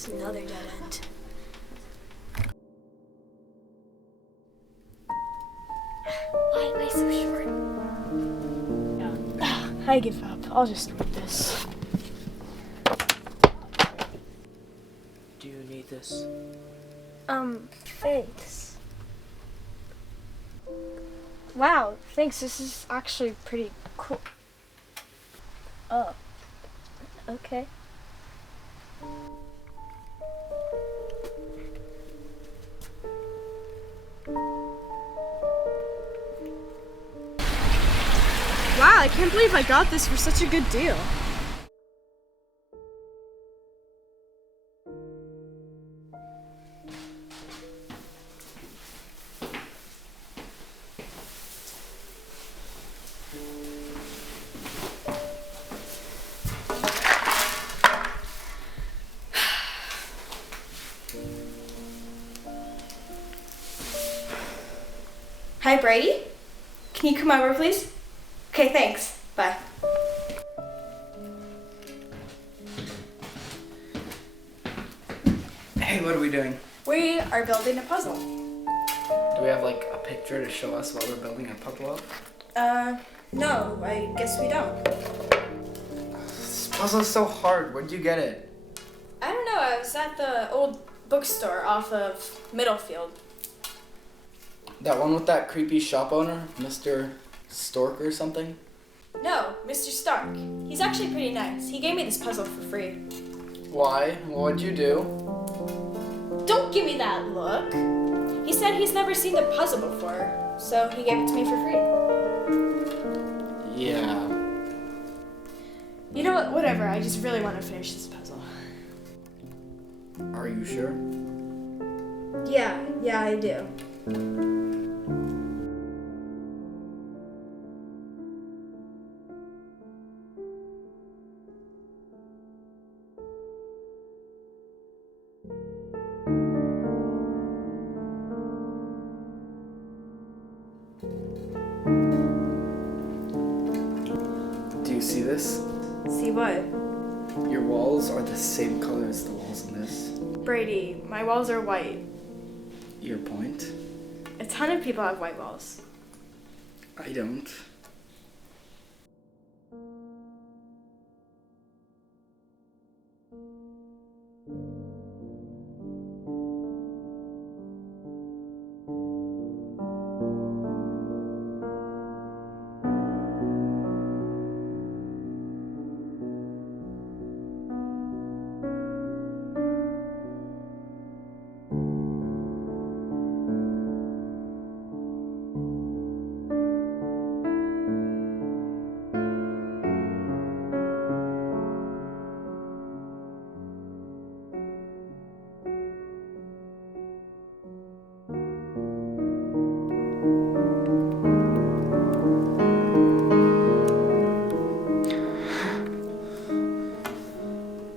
It's another dead end. Why am I so short? I give up. I'll just read this. Do you need this? Thanks. Wow, thanks. This is actually pretty cool. Oh. Okay. Wow, I can't believe I got this for such a good deal. Hi, Brady. Can you come over, please? Okay, thanks. Bye. Hey, what are we doing? We are building a puzzle. Do we have like a picture to show us what we're building a puzzle of? No, I guess we don't. This puzzle's so hard. Where'd you get it? I don't know, I was at the old bookstore off of Middlefield. That one with that creepy shop owner, Mr. Stork or something? No, Mr. Stark. He's actually pretty nice. He gave me this puzzle for free. Why? What'd you do? Don't give me that look. He said he's never seen the puzzle before, so he gave it to me for free. Yeah. You know what? Whatever. I just really want to finish this puzzle. Are you sure? Yeah, I do. Do you see this? See what? Your walls are the same color as the walls in this. Brady, my walls are white. Your point? A ton of people have white walls. I don't.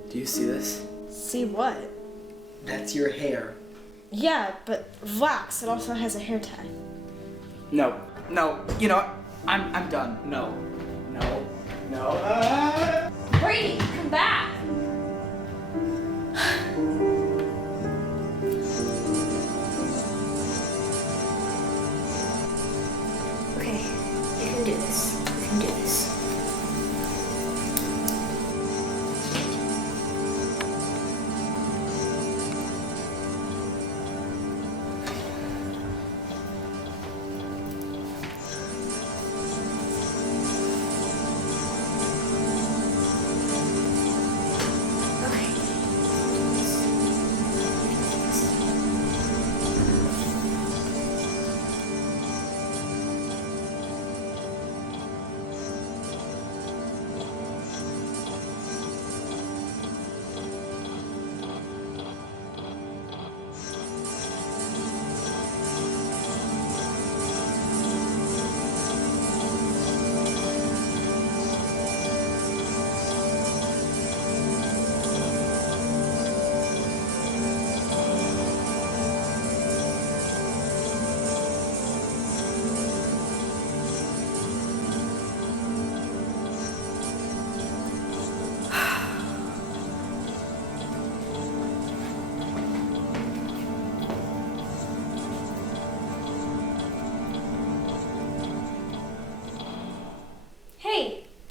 Do you see this? See what? That's your hair. Yeah, but relax. It also has a hair tie. No. You know what? I'm done. No. Brady, come back! Okay, you can do this. You can do this.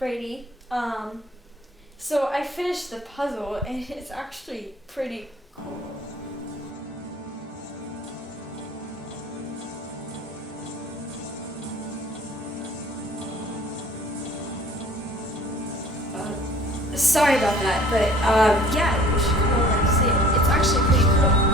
Brady. So I finished the puzzle and it's actually pretty cool. Sorry about that, but yeah, you should come over and see it. It's actually pretty cool.